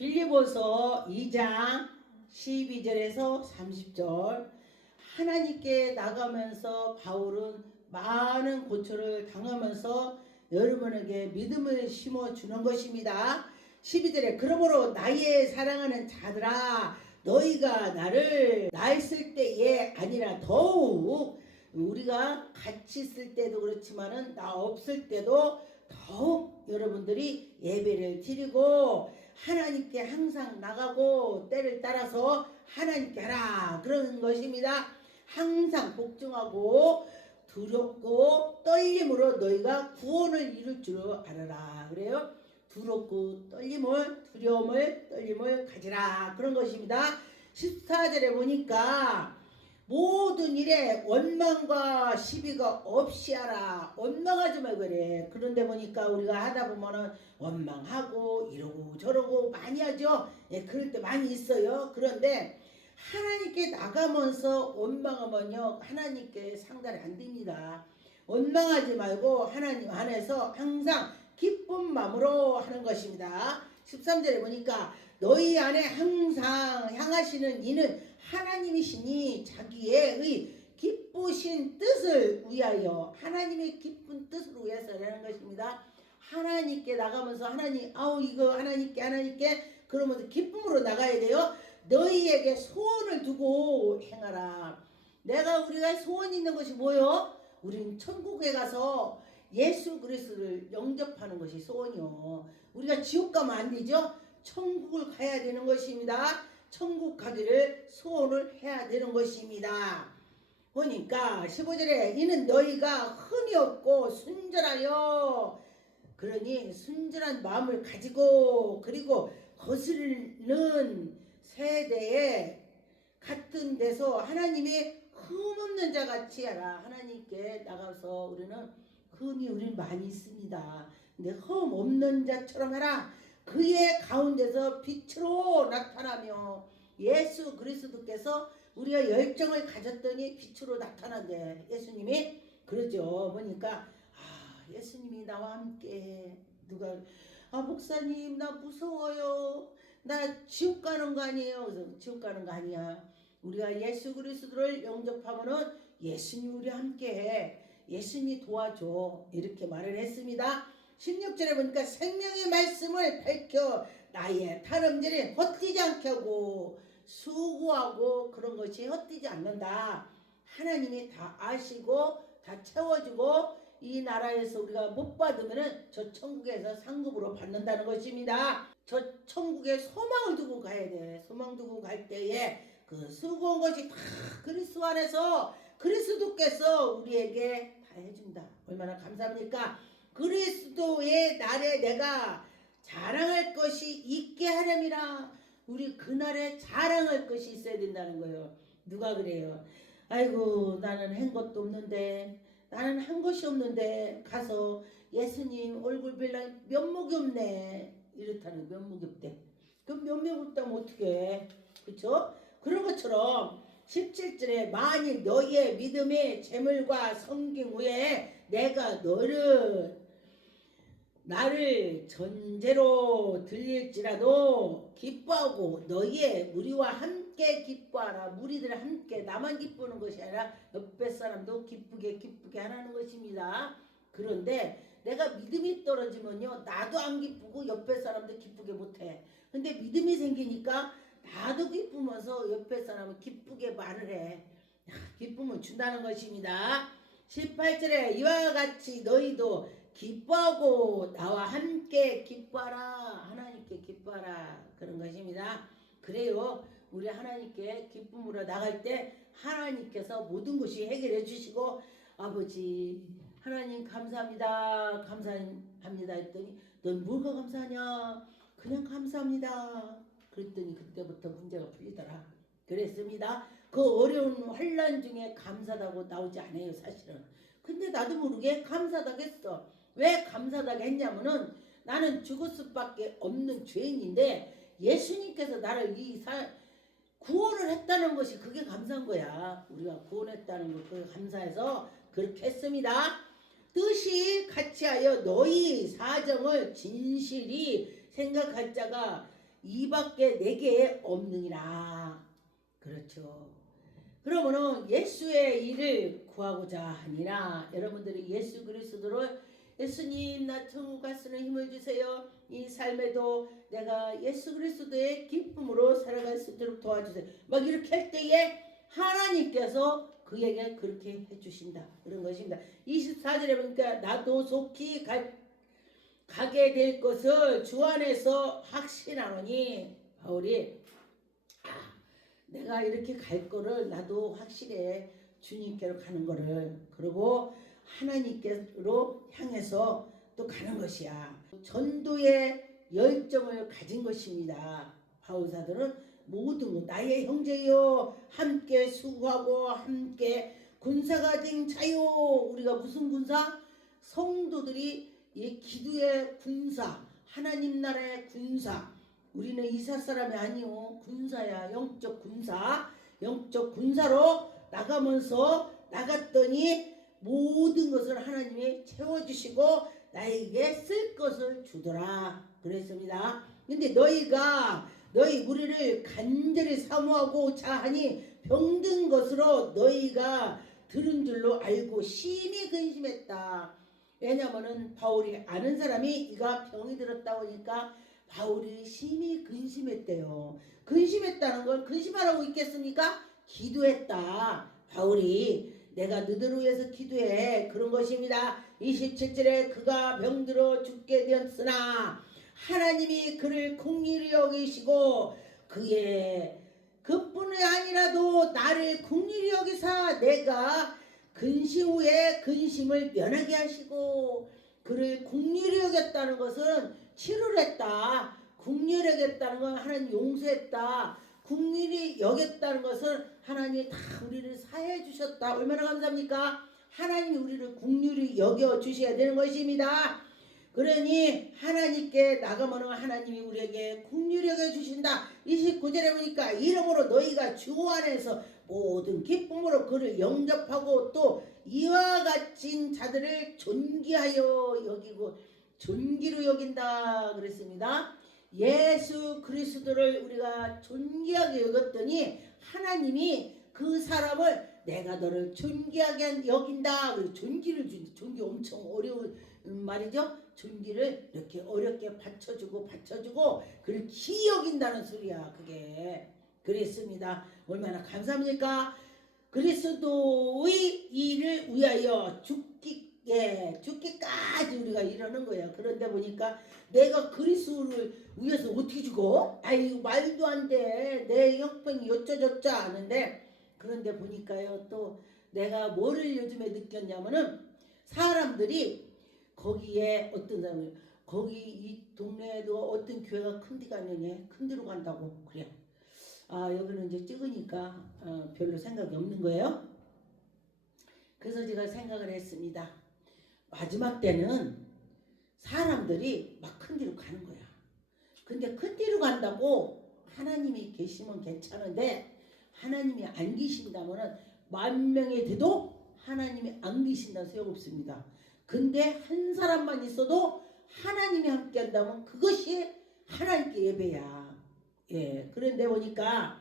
빌립보서 2장 12절에서 30절. 하나님께 나가면서 바울은 많은 고초를 당하면서 여러분에게 믿음을 심어주는 것입니다. 12절에 그러므로 나의 사랑하는 자들아 너희가 나를 나 있을 때에 아니라 더욱 우리가 같이 있을 때도 그렇지만은 나 없을 때도 더욱 여러분들이 예배를 드리고 하나님께 항상 나가고 때를 따라서 하나님께 하라 그러는 것입니다. 항상 복종하고 두렵고 떨림으로 너희가 구원을 이룰 줄 알아라 그래요. 두렵고 두려움을 떨림을 가지라 그런 것입니다. 14절에 보니까 모든 일에 원망과 시비가 없이 하라. 원망하지 말고 그래. 그런데 보니까 우리가 하다 보면은 원망하고 이러고 저러고 많이 하죠. 예, 그럴 때 많이 있어요. 그런데 하나님께 나가면서 원망하면요 하나님께 상달이 안 됩니다. 원망하지 말고 하나님 안에서 항상 기쁜 마음으로 하는 것입니다. 13절에 보니까 너희 안에 항상 향하시는 이는 하나님이시니 자기의 기쁘신 뜻을 위하여 하나님의 기쁜 뜻을 위해서 하는 것입니다. 하나님께 나가면서 하나님 이거 하나님께 그러면서 기쁨으로 나가야 돼요. 너희에게 소원을 두고 행하라. 우리가 소원 있는 것이 뭐요? 우리는 천국에 가서 예수 그리스도를 영접하는 것이 소원이요. 우리가 지옥 가면 안 되죠? 천국을 가야 되는 것입니다. 천국 가기를 소원을 해야 되는 것입니다. 보니까 15절에 이는 너희가 흠이 없고 순전하여 그러니 순전한 마음을 가지고 그리고 거스르는 세대에 같은 데서 하나님의 흠없는 자같이 하라. 하나님께 나가서 우리는 흠이 우리는 많이 있습니다. 근데 흠 없는 자처럼 하라. 그의 가운데서 빛으로 나타나며 예수 그리스도께서 우리가 열정을 가졌더니 빛으로 나타난대. 예수님이 그러죠. 보니까 예수님이 나와 함께 누가 목사님 나 무서워요. 나 지옥 가는 거 아니에요. 그래서 지옥 가는 거 아니야. 우리가 예수 그리스도를 영접하면은 예수님 우리 함께해. 예수님이 도와줘. 이렇게 말을 했습니다. 16절에 보니까 생명의 말씀을 밝혀 나의 다름질이 헛되지 않게 하고 수고하고 그런 것이 헛되지 않는다. 하나님이 다 아시고 다 채워주고 이 나라에서 우리가 못 받으면은 저 천국에서 상급으로 받는다는 것입니다. 저 천국에 소망을 두고 가야 돼. 소망 두고 갈 때에 그 수고한 것이 다 그리스도 안에서 그리스도께서 우리에게 다 해준다. 얼마나 감사합니까? 그리스도의 날에 내가 자랑할 것이 있게 하렴이라. 우리 그날에 자랑할 것이 있어야 된다는 거예요. 누가 그래요? 아이고 나는 한 것도 없는데 나는 한 것이 없는데 가서 예수님 얼굴 빌라 면목이 없네. 이렇다는 면목이 없대. 그럼 면목이 없다면 어떻게 해? 그렇죠? 그런 것처럼 17절에 만일 너희의 믿음의 재물과 섬김 후에 내가 나를 전제로 들릴지라도 기뻐하고 너희의 무리와 함께 기뻐하라. 무리들 함께 나만 기쁘는 것이 아니라 옆에 사람도 기쁘게 하라는 것입니다. 그런데 내가 믿음이 떨어지면요 나도 안 기쁘고 옆에 사람도 기쁘게 못해. 근데 믿음이 생기니까 나도 기쁘면서 옆에 사람은 기쁘게 말을 해. 기쁨을 준다는 것입니다. 18절에 이와 같이 너희도 기뻐하고 나와 함께 기뻐하라. 하나님께 기뻐하라. 그런 것입니다. 그래요. 우리 하나님께 기쁨으로 나갈 때 하나님께서 모든 것이 해결해 주시고 아버지 하나님 감사합니다. 감사합니다 했더니 넌 뭐가 감사하냐? 그냥 감사합니다. 그랬더니 그때부터 문제가 풀리더라. 그랬습니다. 그 어려운 환난 중에 감사하다고 나오지 않아요 사실은. 근데 나도 모르게 감사하다고 했어. 왜 감사하다고 했냐면은 나는 죽을 수밖에 없는 죄인인데 예수님께서 나를 구원을 했다는 것이 그게 감사한 거야. 우리가 구원했다는 거 그게 감사해서 그렇게 했습니다. 뜻이 같이하여 너희 사정을 진실이 생각할 자가 이밖에 내게 없느니라. 그렇죠. 그러면은 예수의 일을 구하고자 하니라. 여러분들이 예수 그리스도를 예수님 나 천국 갈 수는 힘을 주세요. 이 삶에도 내가 예수 그리스도의 기쁨으로 살아갈 수 있도록 도와주세요. 막 이렇게 할 때에 하나님께서 그에게 그렇게 해주신다. 그런 것입니다. 24절에 보니까 나도 속히 가게 될 것을 주 안에서 확신하노니 바울이 내가 이렇게 갈 거를 나도 확실해. 주님께로 가는 거를. 그리고 하나님께로 향해서 또 가는 것이야. 전도의 열정을 가진 것입니다. 바울사들은 모든 나의 형제여 함께 수고하고 함께 군사가 된 자요. 우리가 무슨 군사? 성도들이 이 기도의 군사, 하나님 나라의 군사. 우리는 이사 사람이 아니요 군사야. 영적 군사. 영적 군사로 나갔더니 모든 것을 하나님이 채워주시고 나에게 쓸 것을 주더라 그랬습니다. 근데 너희 우리를 간절히 사모하고자 하니 병든 것으로 너희가 들은 줄로 알고 심히 근심했다. 왜냐면은 바울이 아는 사람이 이가 병이 들었다 보니까 바울이 심히 근심했대요. 근심했다는 건 근심하라고 있겠습니까? 기도했다. 바울이 내가 너희를 위해서 기도해. 그런 것입니다. 27절에 그가 병들어 죽게 되었으나 하나님이 그를 긍휼히 여기시고 그뿐이 아니라도 나를 긍휼히 여기사 내가 근심 후에 근심을 면하게 하시고 그를 긍휼히 여겼다는 것은 치료를 했다. 긍휼히 여겼다는 건 하나님 용서했다. 긍휼히 여겼다는 것은 하나님이 다 우리를 사해 주셨다. 얼마나 감사합니까? 하나님이 우리를 긍휼히 여겨 주셔야 되는 것입니다. 그러니 하나님께 나가면 하나님이 우리에게 긍휼히 여겨 주신다. 29절에 보니까 이러므로 너희가 주 안에서 모든 기쁨으로 그를 영접하고 또 이와 같은 자들을 존귀하여 여기고 존귀로 여긴다 그랬습니다. 예수 그리스도를 우리가 존귀하게 여겼더니 하나님이 그 사람을 내가 너를 존귀하게 여긴다. 존귀를 주니 존귀 엄청 어려운 말이죠. 존귀를 이렇게 어렵게 받쳐주고 그를 귀히 여긴다는 소리야. 그게 그랬습니다. 얼마나 감사합니까? 그리스도의 일을 위하여 죽기까지 우리가 이러는 거야. 그런데 보니까 내가 그리스도를 위해서 어떻게 죽어? 아이고 말도 안 돼. 내 형편이 어쩌저쩌 하는데 그런데 보니까요 또 내가 뭐를 요즘에 느꼈냐면은 사람들이 거기에 어떤 사람이 거기 이 동네에도 어떤 교회가 큰 데가 있느냐 큰 데로 간다고 그래. 아 여기는 이제 찍으니까 별로 생각이 없는 거예요. 그래서 제가 생각을 했습니다. 마지막 때는 사람들이 막 큰 데로 가는 거야. 근데 큰 데로 간다고 하나님이 계시면 괜찮은데 하나님이 안 계신다면은 10,000명이 돼도 하나님이 안 계신다는 소용없습니다. 근데 한 사람만 있어도 하나님이 함께 한다면 그것이 하나님께 예배야. 예. 그런데 보니까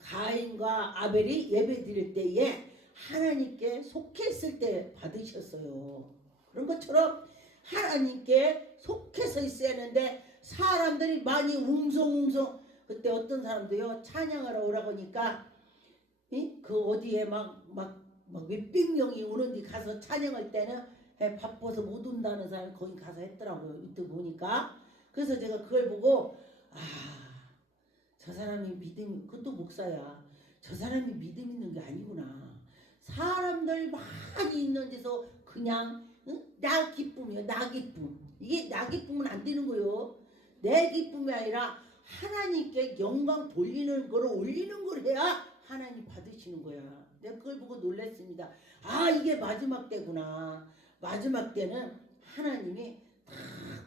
가인과 아벨이 예배 드릴 때에 하나님께 속했을 때 받으셨어요. 그런 것처럼 하나님께 속해서 있어야 하는데 사람들이 많이 웅성웅성 그때 어떤 사람도요 찬양하러 오라고 하니까 그 어디에 막 몇백 명이 오는데 가서 찬양할 때는 바빠서 못 온다는 사람이 거기 가서 했더라고요. 이때 보니까. 그래서 제가 그걸 보고 저 사람이 믿음 그것도 목사야. 저 사람이 믿음 있는 게 아니구나. 사람들 많이 있는 데서 그냥 나 기쁨이요. 나 기쁨. 이게 나 기쁨은 안 되는 거요. 내 기쁨이 아니라 하나님께 영광 돌리는 거를 올리는 걸 해야 하나님 받으시는 거야. 내가 그걸 보고 놀랐습니다. 아 이게 마지막 때구나. 마지막 때는 하나님이 다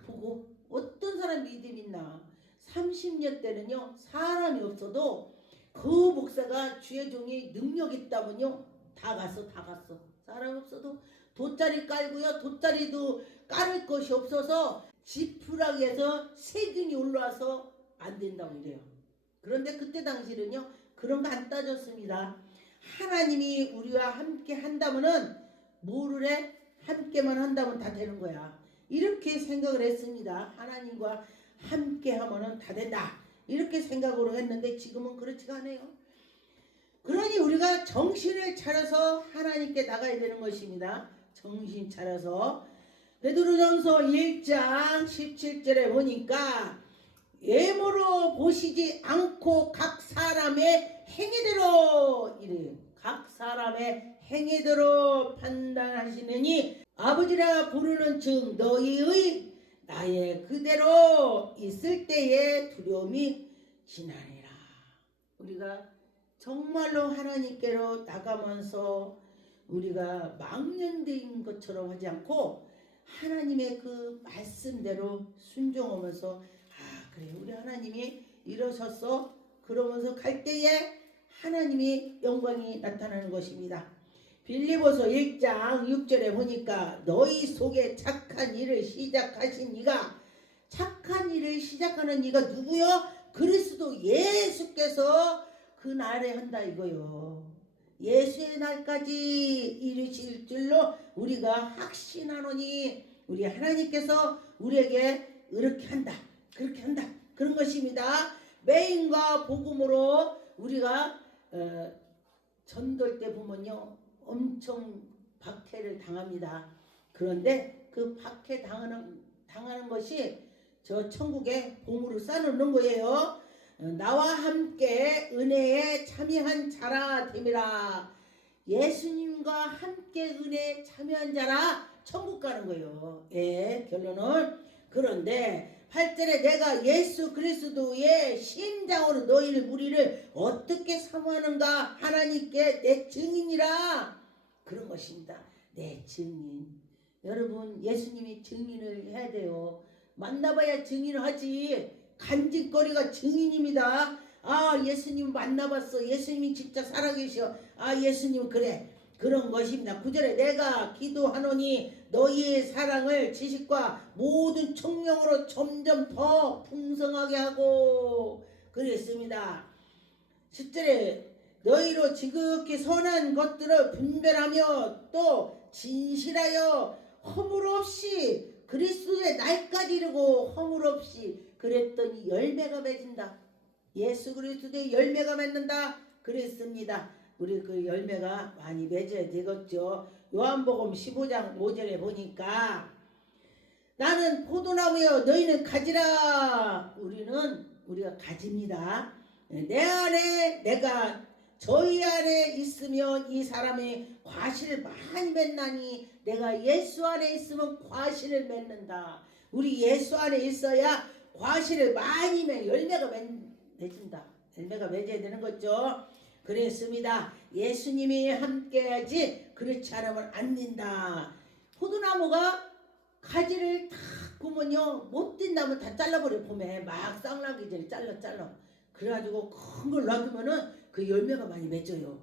보고 어떤 사람 믿음 있나. 30년 때는요 사람이 없어도 그 목사가 주의 종이 능력 있다면요 다 갔어. 사람 없어도 돗자리 깔고요 돗자리도 깔을 것이 없어서 지푸라기에서 세균이 올라와서 안 된다고 이래요. 그런데 그때 당시는요 그런 거 안 따졌습니다. 하나님이 우리와 함께 한다면은 뭐를 해? 함께만 한다면 다 되는 거야. 이렇게 생각을 했습니다. 하나님과 함께 하면은 다 된다. 이렇게 생각으로 했는데 지금은 그렇지가 않아요. 그러니 우리가 정신을 차려서 하나님께 나가야 되는 것입니다. 정신 차려서 베드로전서 1장 17절에 보니까 외모로 보시지 않고 각 사람의 행위대로 이래요. 각 사람의 행위대로 판단하시느니 아버지라 부르는 즉 너희의 나의 그대로 있을 때에 두려움이 지나니라. 우리가 정말로 하나님께로 나가면서 우리가 망령된 것처럼 하지 않고 하나님의 그 말씀대로 순종하면서 그래 우리 하나님이 이러셨어 그러면서 갈 때에 하나님이 영광이 나타나는 것입니다. 빌립보서 1장 6절에 보니까 너희 속에 착한 일을 시작하신 이가 착한 일을 시작하는 이가 누구요? 그리스도 예수께서 그 날에 한다 이거요. 예수의 날까지 이르실 줄로 우리가 확신하노니 우리 하나님께서 우리에게 이렇게 한다 그렇게 한다 그런 것입니다. 메인과 복음으로 우리가 전도할 때 보면요 엄청 박해를 당합니다. 그런데 그 박해 당하는 것이 저 천국에 봉으로 쌓아놓는 거예요. 나와 함께 은혜에 참여한 자라 됨이라. 예수님과 함께 은혜에 참여한 자라 천국 가는 거예요. 예, 결론은 그런데 8절에 내가 예수 그리스도의 심장으로 너희를 무리를 어떻게 사모하는가 하나님께 내 증인이라 그런 것입니다. 내 증인. 여러분 예수님이 증인을 해야 돼요. 만나봐야 증인을 하지. 간직거리가 증인입니다. 아 예수님 만나봤어. 예수님이 진짜 살아계셔. 아 예수님 그래. 그런 것입니다. 9절에 내가 기도하노니 너희의 사랑을 지식과 모든 총명으로 점점 더 풍성하게 하고 그랬습니다. 10절에 너희로 지극히 선한 것들을 분별하며 또 진실하여 허물 없이 그리스도의 날까지 이르고 허물 없이 그랬더니 열매가 맺은다. 예수 그리스도의 열매가 맺는다 그랬습니다. 우리 그 열매가 많이 맺어야 되겠죠. 요한복음 15장 5절에 보니까 나는 포도나무여 너희는 가지라. 우리가 가집니다. 내 안에 내가 저희 안에 있으면 이 사람이 과실을 많이 맺나니 내가 예수 안에 있으면 과실을 맺는다. 우리 예수 안에 있어야 과실을 많이 열매가 맺는다. 열매가 맺어야 되는 거죠. 그랬습니다. 예수님이 함께하지 그렇지 않으면 안 된다. 포도나무가 가지를 탁 보면요 못 뛴다면 다 잘라버려. 봄에 막 쌍나기 전에 잘라 그래가지고 큰 걸 놔두면은 그 열매가 많이 맺어요.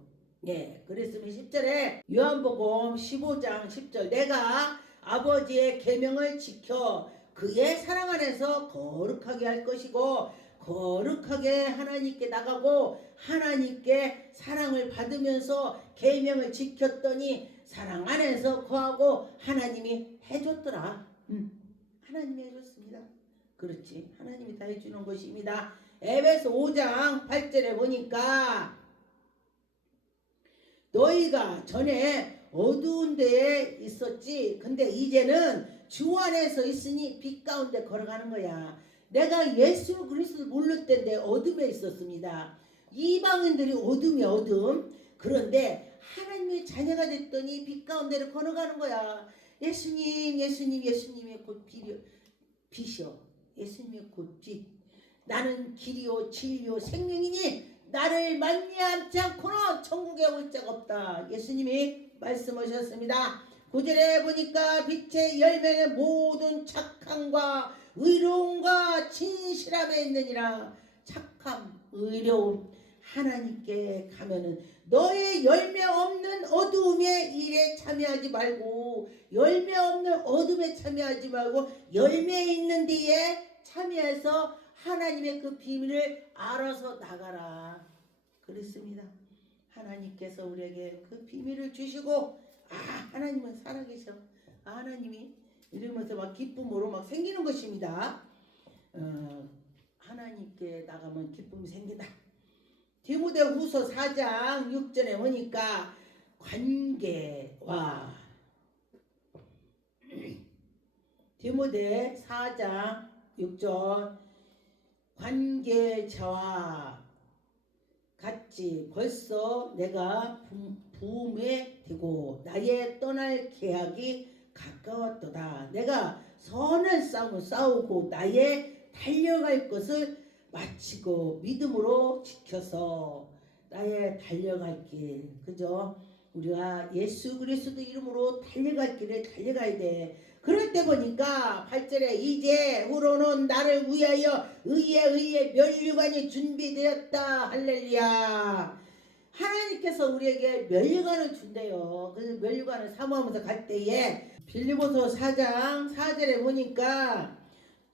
예, 그랬으면 10절에 요한복음 15장 10절 내가 아버지의 계명을 지켜 그의 사랑 안에서 거룩하게 할 것이고 거룩하게 하나님께 나가고 하나님께 사랑을 받으면서 계명을 지켰더니 사랑 안에서 거하고 하나님이 해줬더라. 하나님이 해줬습니다. 그렇지. 하나님이 다 해주는 것입니다. 에베소 5장 8절에 보니까 너희가 전에 어두운 데에 있었지 근데 이제는 주 안에서 있으니 빛 가운데 걸어가는 거야. 내가 예수 그리스도를 모를 때인데 어둠에 있었습니다. 이방인들이 어둠이야 어둠. 그런데 하나님의 자녀가 됐더니 빛 가운데를 걸어가는 거야. 예수님이 곧 빛이요. 예수님이 곧 빛. 나는 길이요 진리요 생명이니 나를 만미하지 않고는 천국에 올 자가 없다. 예수님이 말씀하셨습니다. 9절에 보니까 빛의 열매는 모든 착함과 의로움과 진실함에 있느니라. 착함, 의로움, 하나님께 가면은 너의 열매 없는 어두움의 일에 참여하지 말고 열매 없는 어둠에 참여하지 말고 열매 있는 데에 참여해서 하나님의 그 비밀을 알아서 나가라. 그렇습니다. 하나님께서 우리에게 그 비밀을 주시고 하나님은 살아계셔. 하나님이 이러면서 막 기쁨으로 막 생기는 것입니다. 하나님께 나가면 기쁨이 생긴다. 디모데후서 4장 6절에 보니까 관계와 디모데 4장 6절 관계자와 같이 벌써 내가 부음에 되고 나의 떠날 계약이 가까웠도다. 내가 선한 싸움을 싸우고 나의 달려갈 것을 마치고 믿음으로 지켜서 나의 달려갈 길, 그죠? 우리가 예수 그리스도 이름으로 달려갈 길을 달려가야 돼. 그럴 때 보니까 8절에 이제 후로는 나를 위하여 의의 면류관이 준비되었다. 할렐루야. 하나님께서 우리에게 면류관을 준대요. 그래서 면류관을 사모하면서 갈 때에 빌립보서 4장 4절에 보니까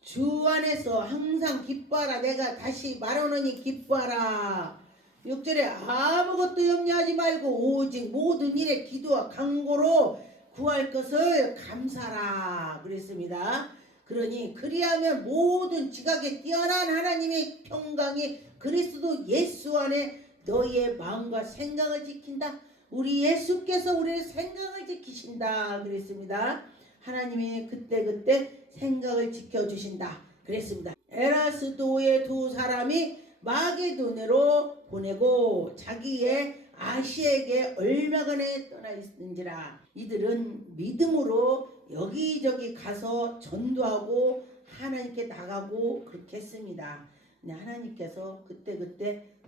주 안에서 항상 기뻐하라. 내가 다시 말하노니 기뻐하라. 6절에 아무것도 염려하지 말고 오직 모든 일에 기도와 간구로 구할 것을 감사라 그랬습니다. 그러니 그리하면 모든 지각에 뛰어난 하나님의 평강이 그리스도 예수 안에 너희의 마음과 생각을 지킨다. 우리 예수께서 우리의 생각을 지키신다 그랬습니다. 하나님이 그때 생각을 지켜주신다 그랬습니다. 에라스도의 두 사람이 마게도네로 보내고 자기의 아시에게 얼마간에 떠나 있는지라. 이들은 믿음으로 여기저기 가서 전도하고 하나님께 나가고 그렇게 했습니다. 하나님께서 그때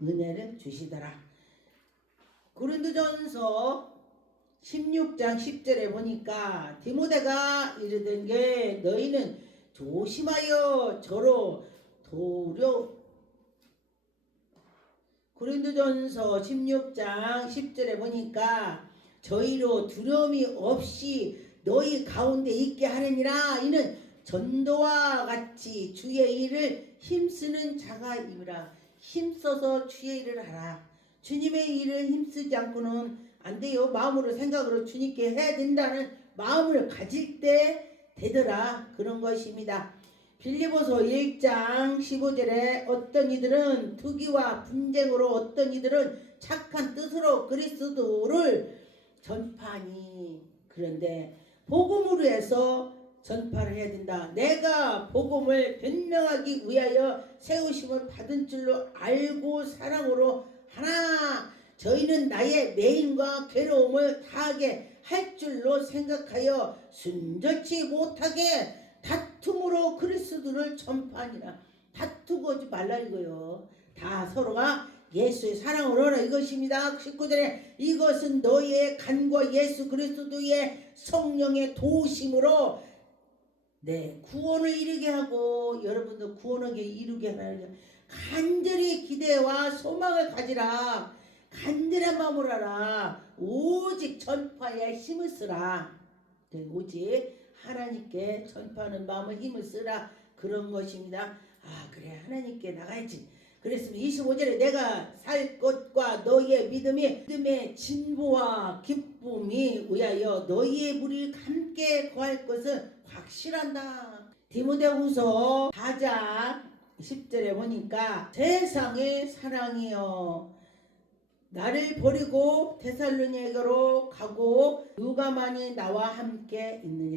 은혜를 주시더라. 고린도전서 16장 10절에 보니까 디모데가 이르던 게 너희는 조심하여 저로 고린도전서 16장 10절에 보니까 저희로 두려움이 없이 너희 가운데 있게 하느니라. 이는 전도와 같이 주의 일을 힘쓰는 자가 임이라. 힘써서 주의 일을 하라. 주님의 일을 힘쓰지 않고는 안 돼요. 마음으로 생각으로 주님께 해야 된다는 마음을 가질 때 되더라. 그런 것입니다. 빌립보서 1장 15절에 어떤 이들은 투기와 분쟁으로 어떤 이들은 착한 뜻으로 그리스도를 전파하니. 그런데 복음으로 해서 전파를 해야 된다. 내가 복음을 변명하기 위하여 세우심을 받은 줄로 알고 사랑으로 하나 저희는 나의 매임과 괴로움을 다하게 할 줄로 생각하여 순전치 못하게 다툼으로 그리스도를 전파하니라. 다투고 하지 말라 이거요. 다 서로가 예수의 사랑으로 하라 이것입니다. 19절에 이것은 너희의 간과 예수 그리스도의 성령의 도우심으로 구원을 이루게 하고 여러분도 구원하게 이루게 하라. 간절히 기대와 소망을 가지라. 간절한 마음으로 하라. 오직 전파에 힘을 쓰라. 오직 하나님께 전파하는 마음을 힘을 쓰라. 그런 것입니다. 그래 하나님께 나가야지. 그랬으면 25절에 내가 살 것과 너희의 믿음의 진보와 기쁨이 위하여 너희의 무리를 함께 거할 것은 확실한다. 디모데후서 4장 10절에 보니까 세상의 사랑이여 나를 버리고 데살로니가로 가고 누가 많이 나와 함께 있느니라.